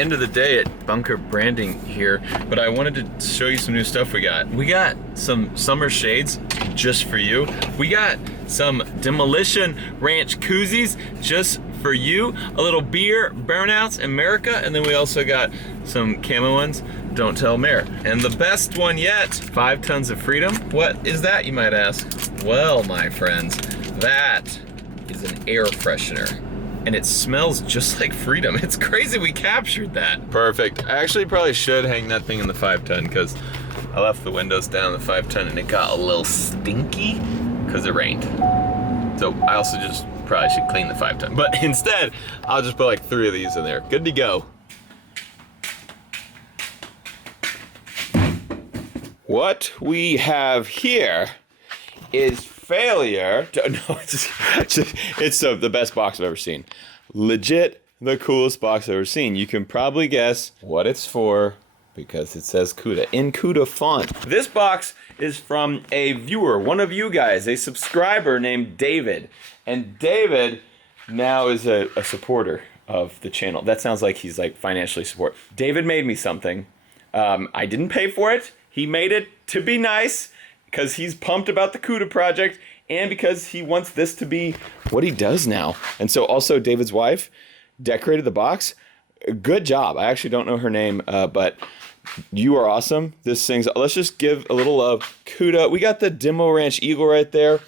end of the day at Bunker Branding here, but I wanted to show you some new stuff we got. We got some summer shades just for you. We got some Demolition Ranch koozies just for you. A little beer, Burnouts America, and then we also got some camo ones, Don't Tell Mayor. And the best one yet, 5 Tons of Freedom. What is that, you might ask? Well, my friends, that is an air freshener. And it smells just like freedom. It's crazy we captured that. Perfect. I actually probably should hang that thing in the 5 ton because I left the windows down in the 5 ton and it got a little stinky because it rained. So I also just probably should clean the 5 ton. But instead, I'll just put like 3 of these in there. Good to go. What we have here is failure to, no, it's the best box I've ever seen. Legit the coolest box I've ever seen. You can probably guess what it's for because it says CUDA in CUDA font. This box is from a viewer, one of you guys, a subscriber named David. And David now is a supporter of the channel. That sounds like he's like financially support. David made me something. I didn't pay for it. He made it to be nice, because he's pumped about the CUDA project and because he wants this to be what he does now. And so also David's wife decorated the box. Good job. I actually don't know her name, but you are awesome. This thing's, let's just give a little love. CUDA. We got the Demo Ranch Eagle right there.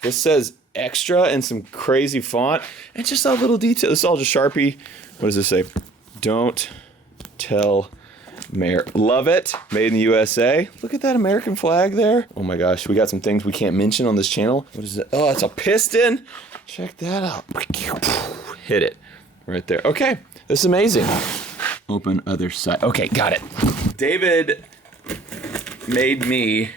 This says extra in some crazy font. And just a little detail. This is all just Sharpie. What does this say? Don't tell Mayor. Love it. Made in the USA. Look at that American flag there. Oh my gosh, we got some things we can't mention on this channel. What is it? Oh, it's a piston. Check that out. Hit it right there. Okay, this is amazing. Open other side. Okay, got it. David made me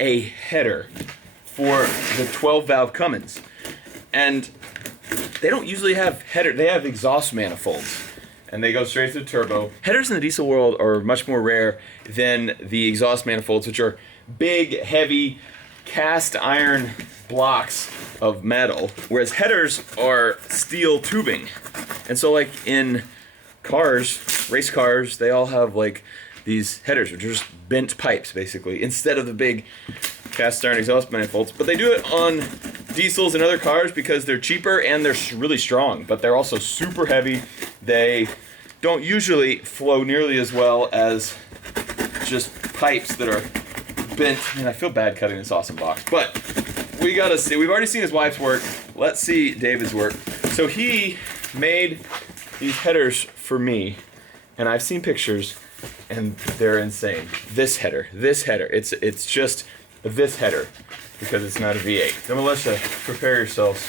a header for the 12 valve Cummins. And they don't usually have header, they have exhaust manifolds. And they go straight to the turbo. Headers in the diesel world are much more rare than the exhaust manifolds, which are big, heavy, cast iron blocks of metal, whereas headers are steel tubing. And so like in cars, race cars, they all have like these headers, which are just bent pipes basically, instead of the big cast iron exhaust manifolds. But they do it on diesels and other cars because they're cheaper and they're really strong, but they're also super heavy. They don't usually flow nearly as well as just pipes that are bent. Man, I feel bad cutting this awesome box, but we gotta see. We've already seen his wife's work. Let's see David's work. So he made these headers for me, and I've seen pictures, and they're insane. This header, it's just this header because it's not a V8. So Melissa, prepare yourselves.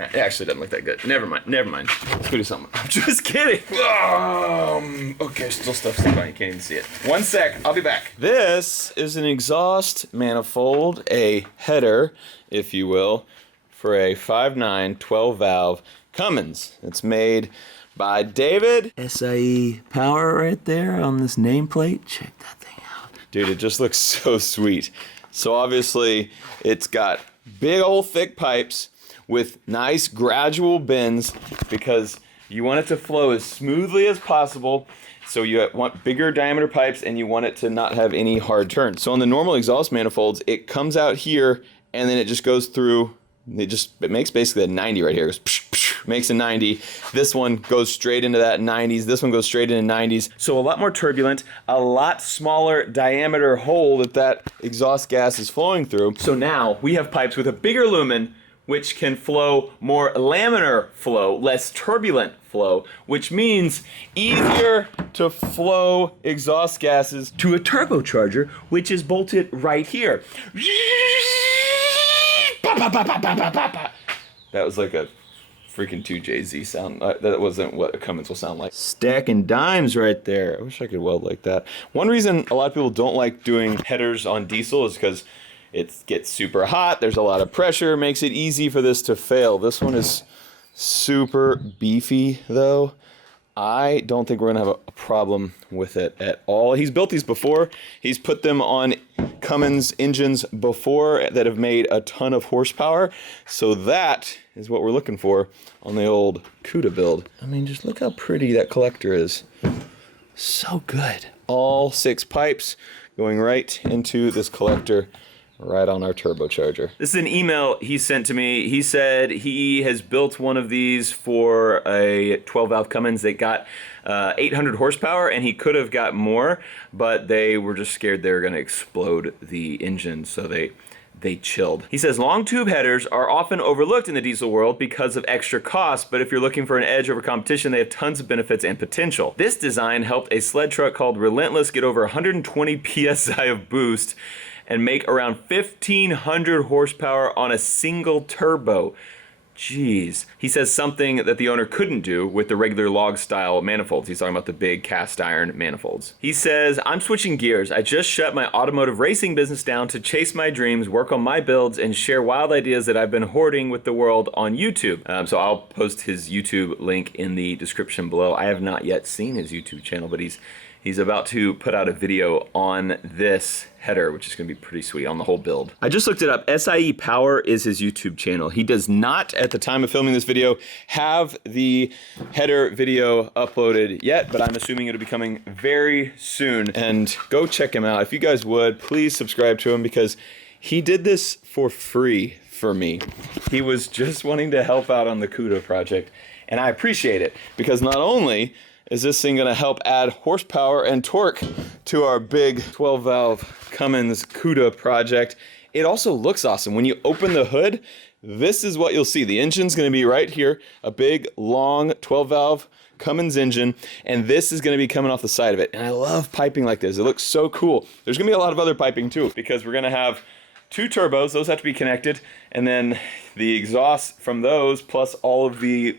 It actually doesn't look that good. Never mind. Let's go do something. I'm just kidding. Okay, still stuff's on. You can't even see it. 1 sec, I'll be back. This is an exhaust manifold, a header, if you will, for a 5.9 12 valve Cummins. It's made by David. SIE power right there on this nameplate. Check that thing out. Dude, it just looks so sweet. So obviously, it's got big old thick pipes with nice gradual bends because you want it to flow as smoothly as possible. So you want bigger diameter pipes and you want it to not have any hard turns. So on the normal exhaust manifolds, it comes out here and then it just goes through, it makes basically a 90 right here. It goes psh, psh, makes a 90. This one goes straight into that 90s. This one goes straight into 90s. So a lot more turbulent, a lot smaller diameter hole that exhaust gas is flowing through. So now we have pipes with a bigger lumen, which can flow more laminar flow, less turbulent flow, which means easier to flow exhaust gases to a turbocharger, which is bolted right here. That was like a freaking 2JZ sound. That wasn't what a Cummins will sound like. Stacking dimes right there. I wish I could weld like that. One reason a lot of people don't like doing headers on diesel is because it gets super hot, there's a lot of pressure, makes it easy for this to fail. This one is super beefy though. I don't think we're gonna have a problem with it at all. He's built these before. He's put them on Cummins engines before that have made a ton of horsepower. So that is what we're looking for on the old CUDA build. I mean, just look how pretty that collector is. So good. All 6 pipes going right into this collector, right on our turbocharger. This is an email he sent to me. He said he has built one of these for a 12-valve Cummins that got 800 horsepower, and he could have got more, but they were just scared they were going to explode the engine, so they chilled. He says, long tube headers are often overlooked in the diesel world because of extra costs, but if you're looking for an edge over competition, they have tons of benefits and potential. This design helped a sled truck called Relentless get over 120 PSI of boost and make around 1,500 horsepower on a single turbo. Jeez. He says something that the owner couldn't do with the regular log style manifolds. He's talking about the big cast iron manifolds. He says, I'm switching gears. I just shut my automotive racing business down to chase my dreams, work on my builds, and share wild ideas that I've been hoarding with the world on YouTube. So I'll post his YouTube link in the description below. I have not yet seen his YouTube channel, but he's about to put out a video on this header, which is going to be pretty sweet on the whole build. I just looked it up. SIE Power is his YouTube channel. He does not, at the time of filming this video, have the header video uploaded yet, but I'm assuming it'll be coming very soon. And go check him out. If you guys would, please subscribe to him because he did this for free for me. He was just wanting to help out on the CUDA project, and I appreciate it because not only is this thing gonna help add horsepower and torque to our big 12-valve Cummins CUDA project, it also looks awesome. When you open the hood, this is what you'll see. The engine's gonna be right here, a big, long 12-valve Cummins engine, and this is gonna be coming off the side of it. And I love piping like this. It looks so cool. There's gonna be a lot of other piping too, because we're gonna have 2 turbos, those have to be connected, and then the exhaust from those, plus all of the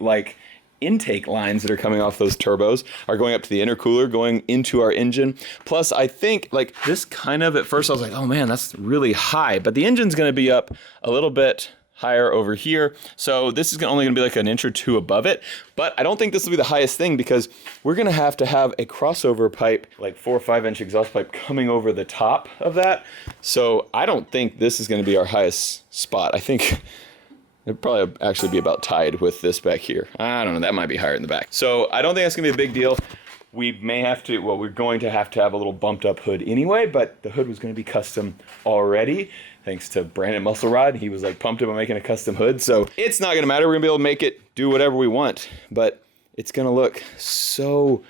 intake lines that are coming off those turbos are going up to the intercooler, going into our engine. Plus, I think this kind of, at first I was like, oh man, that's really high, but the engine's gonna be up a little bit higher over here. So this is only gonna be like an inch or 2 above it, but I don't think this will be the highest thing because we're gonna have to have a crossover pipe, like 4 or 5 inch exhaust pipe coming over the top of that. So I don't think this is gonna be our highest spot. I think it'd probably actually be about tied with this back here. I don't know, that might be higher in the back. So I don't think that's gonna be a big deal. We may have to, well, we're going to have a little bumped up hood anyway, but the hood was gonna be custom already, thanks to Brandon Musclerod. He was pumped about making a custom hood. So it's not gonna matter, we're gonna be able to make it do whatever we want, but it's gonna look so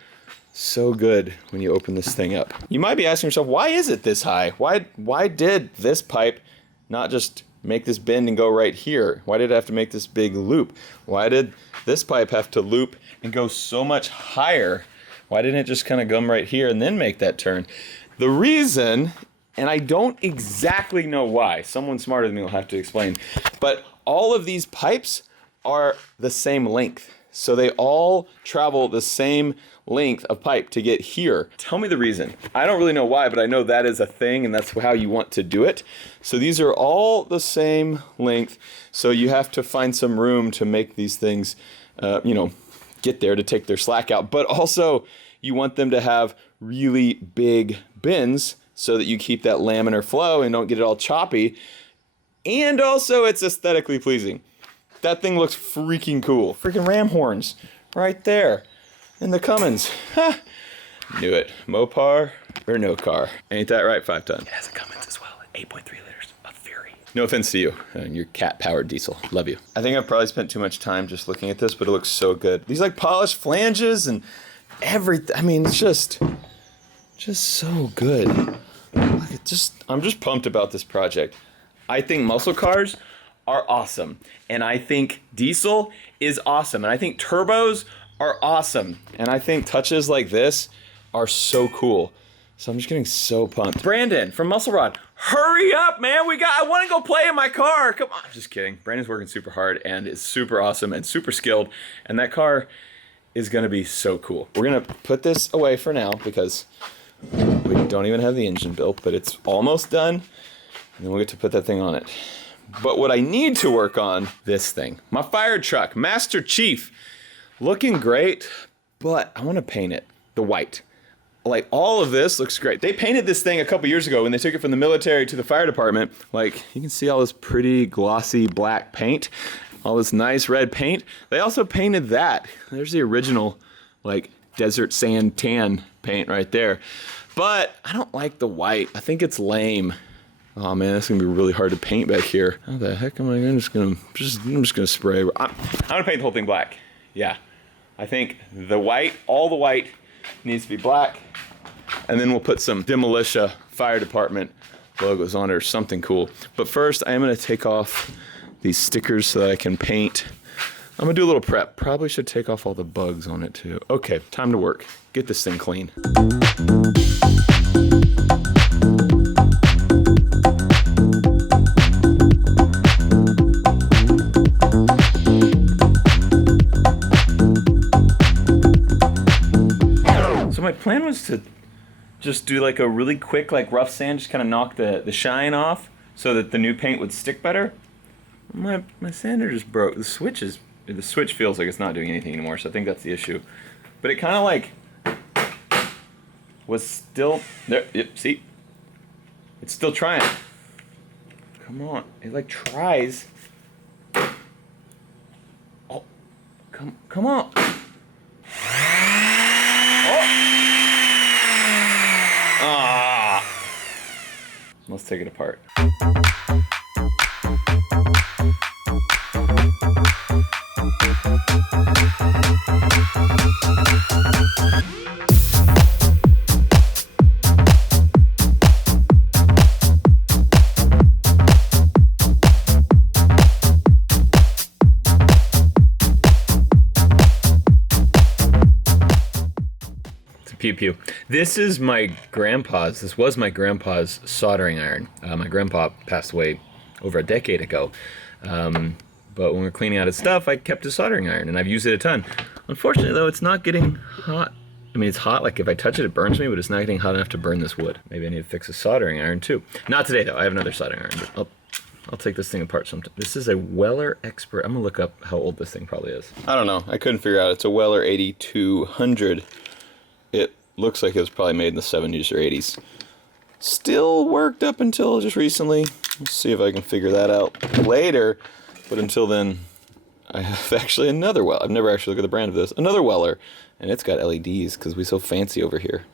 good when you open this thing up. You might be asking yourself, why is it this high? Why did this pipe not just make this bend and go right here? Why did it have to make this big loop? Why did this pipe have to loop and go so much higher? Why didn't it just kind of come right here and then make that turn? The reason, and I don't exactly know why, someone smarter than me will have to explain, but all of these pipes are the same length. So they all travel the same length of pipe to get here. Tell me the reason. I don't really know why, but I know that is a thing and that's how you want to do it. So these are all the same length. So you have to find some room to make these things, get there to take their slack out. But also you want them to have really big bends so that you keep that laminar flow and don't get it all choppy. And also it's aesthetically pleasing. That thing looks freaking cool. Freaking ram horns right there. In the Cummins. Ha! Knew it. Mopar or no car. Ain't that right, 5 ton? It has a Cummins as well. 8.3 liters of fury. No offense to you and your cat-powered diesel. Love you. I think I've probably spent too much time just looking at this, but it looks so good. These polished flanges and everything. I mean, it's just so good. I'm just pumped about this project. I think muscle cars are awesome. And I think diesel is awesome. And I think turbos are awesome. And I think touches like this are so cool. So I'm just getting so pumped. Brandon from Muscle Rod, hurry up, man. I want to go play in my car. Come on. I'm just kidding. Brandon's working super hard and is super awesome and super skilled. And that car is going to be so cool. We're going to put this away for now because we don't even have the engine built, but it's almost done. And then we'll get to put that thing on it. But what I need to work on, this thing, my fire truck, Master Chief. Looking great, but I want to paint it the white. like all of this looks great. They painted this thing a couple years ago when they took it from the military to the fire department. Like you can see all this pretty glossy black paint, all this nice red paint. They also painted that. There's the original like desert sand tan paint right there. But I don't like the white. I think it's lame. Oh man, that's gonna be really hard to paint back here. How the heck am I I'm just gonna spray. I'm gonna paint the whole thing black. Yeah. I think the white, all the white needs to be black. And then we'll put some Demolitia Fire Department logos on it or something cool. But first, I am gonna take off these stickers so that I can paint. I'm gonna do a little prep. Probably should take off all the bugs on it too. Okay, time to work. Get this thing clean. So my plan was to just do like a really quick like rough sand, just kind of knock the shine off so that the new paint would stick better. My sander just broke. The switch feels like it's not doing anything anymore, so I think that's the issue. But it kind of like was still there. Yep, see? It's still trying. Come on. It like tries. Oh. Come on. Let's take it apart. Pew pew. This was my grandpa's soldering iron. My grandpa passed away over a decade ago. But when we're cleaning out his stuff, I kept his soldering iron and I've used it a ton. Unfortunately though, it's not getting hot. I mean, it's hot, like if I touch it, it burns me, but it's not getting hot enough to burn this wood. Maybe I need to fix a soldering iron too. Not today though, I have another soldering iron, but I'll take this thing apart sometime. This is a Weller Expert. I'm gonna look up how old this thing probably is. I don't know, I couldn't figure out. It's a Weller 8200. It looks like it was probably made in the 70s or 80s. Still worked up until just recently. Let's see if I can figure that out later. But until then, I have actually another Weller. I've never actually looked at the brand of this. Another Weller. And it's got LEDs because we're so fancy over here.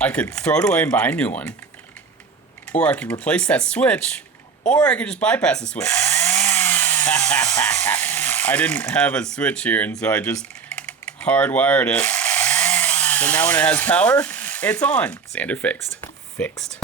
I could throw it away and buy a new one, or I could replace that switch, or I could just bypass the switch. I didn't have a switch here, and so I just hardwired it. So now when it has power, it's on. Sander fixed. Fixed.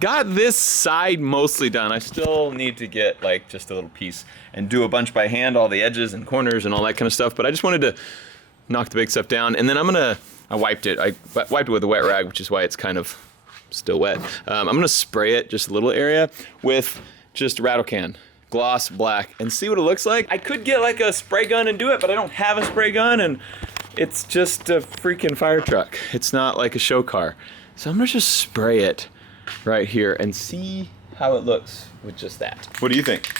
Got this side mostly done. I still need to get like just a little piece and do a bunch by hand, all the edges and corners and all that kind of stuff. But I just wanted to knock the big stuff down. And then I wiped it. I wiped it with a wet rag, which is why it's kind of still wet. I'm gonna spray it just a little area with just rattle can, gloss black, and see what it looks like. I could get like a spray gun and do it, but I don't have a spray gun and it's just a freaking fire truck. It's not like a show car. So I'm gonna just spray it right here and see how it looks with just that. What do you think?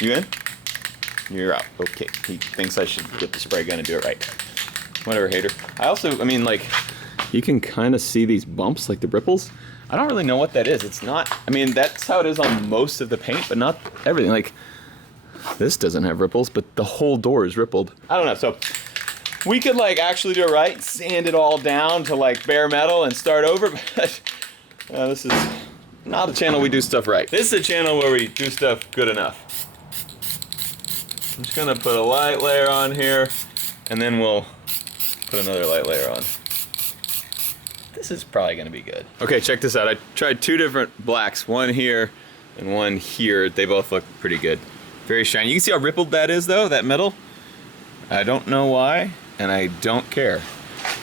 You in? You're out. Okay. He thinks I should get the spray gun and do it right. Whatever, hater. I mean, like, you can kind of see these bumps, like the ripples. I don't really know what that is. It's not, I mean, that's how it is on most of the paint, but not everything. Like, this doesn't have ripples, but the whole door is rippled. I don't know, so we could, like, actually do it right, sand it all down to, like, bare metal and start over, but this is not a channel we do stuff right. This is a channel where we do stuff good enough. I'm just gonna put a light layer on here, and then we'll put another light layer on. This is probably gonna be good. Okay, check this out. I tried two different blacks. One here and one here. They both look pretty good. Very shiny. You can see how rippled that is though, that metal. I don't know why, and I don't care.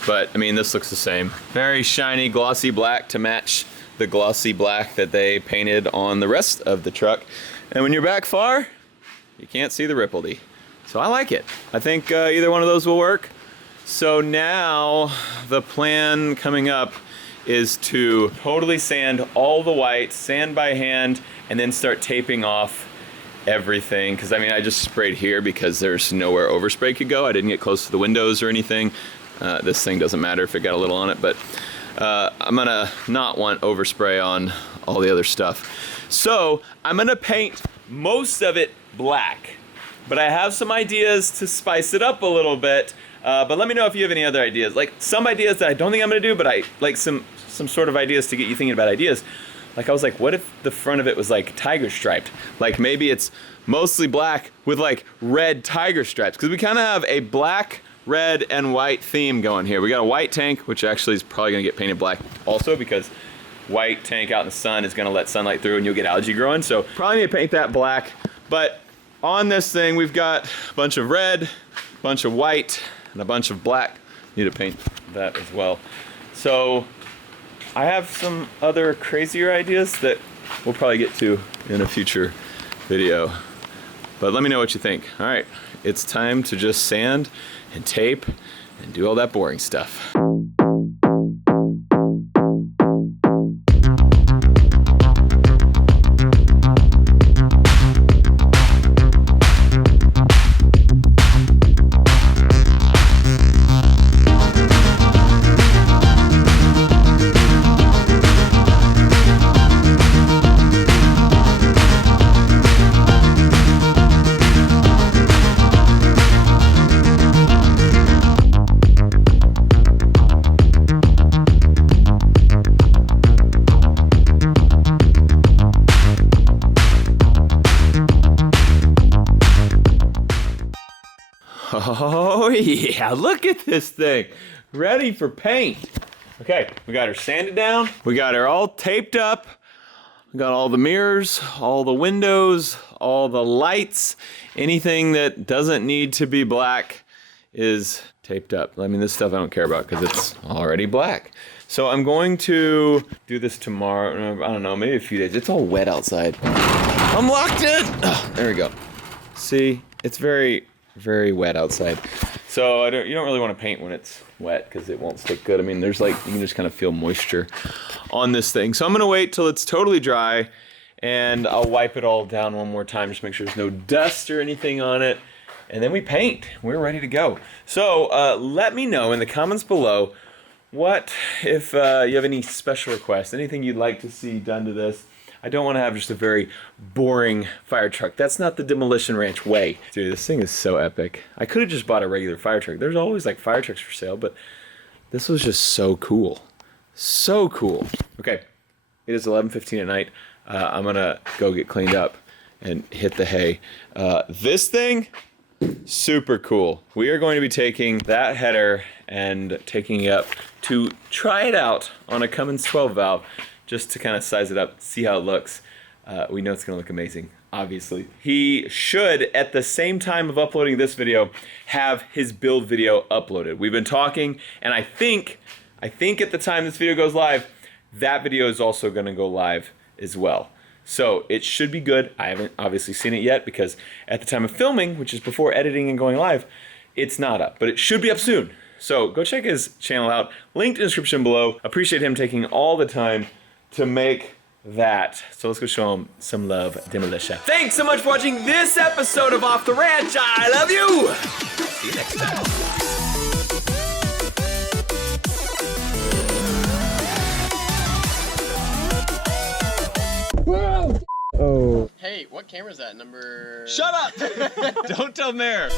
But, I mean, this looks the same. Very shiny, glossy black to match the glossy black that they painted on the rest of the truck. And when you're back far, you can't see the rippledy. So I like it. I think either one of those will work. So now the plan coming up is to totally sand all the white, sand by hand, and then start taping off everything. Because I mean, I just sprayed here because there's nowhere overspray could go. I didn't get close to the windows or anything. This thing doesn't matter if it got a little on it, but I'm gonna not want overspray on all the other stuff. So I'm gonna paint most of it black, but I have some ideas to spice it up a little bit. But let me know if you have any other ideas. Like some ideas that I don't think I'm gonna do, but I like some sort of ideas to get you thinking about ideas. Like I was like, what if the front of it was like tiger striped? Like maybe it's mostly black with like red tiger stripes. Because we kind of have a black, red, and white theme going here. We got a white tank, which actually is probably gonna get painted black also because white tank out in the sun is gonna let sunlight through and you'll get algae growing. So probably need to paint that black. But on this thing, we've got a bunch of red, a bunch of white, and a bunch of black. Need to paint that as well. So I have some other crazier ideas that we'll probably get to in a future video. But let me know what you think. All right, it's time to just sand and tape and do all that boring stuff. Oh yeah, look at this thing. Ready for paint. Okay, we got her sanded down. We got her all taped up. We got all the mirrors, all the windows, all the lights. Anything that doesn't need to be black is taped up. I mean, this stuff I don't care about because it's already black. So I'm going to do this tomorrow. I don't know, maybe a few days. It's all wet outside. I'm locked in. Oh, there we go. See, it's very wet outside. So you don't really want to paint when it's wet because it won't stick good. I mean, there's like, you can just kind of feel moisture on this thing. So I'm gonna wait till it's totally dry and I'll wipe it all down one more time, just make sure there's no dust or anything on it. And then we paint, we're ready to go. So let me know in the comments below what, if you have any special requests, anything you'd like to see done to this. I don't want to have just a very boring fire truck. That's not the Demolition Ranch way. Dude, this thing is so epic. I could have just bought a regular fire truck. There's always like fire trucks for sale, but this was just so cool. So cool. Okay, it is 11:15 at night. I'm gonna go get cleaned up and hit the hay. This thing, super cool. We are going to be taking that header and taking it up to try it out on a Cummins 12 valve. Just to kind of size it up, see how it looks. We know it's gonna look amazing, obviously. He should, at the same time of uploading this video, have his build video uploaded. We've been talking, and I think at the time this video goes live, that video is also gonna go live as well. So it should be good. I haven't obviously seen it yet because at the time of filming, which is before editing and going live, it's not up, but it should be up soon. So go check his channel out, linked in the description below. Appreciate him taking all the time to make that. So let's go show him some love, Demolition. Thanks so much for watching this episode of Off the Ranch. I love you. See you next time. Whoa! Oh. Hey, what camera is that? Number... Shut up! Don't tell Mayor.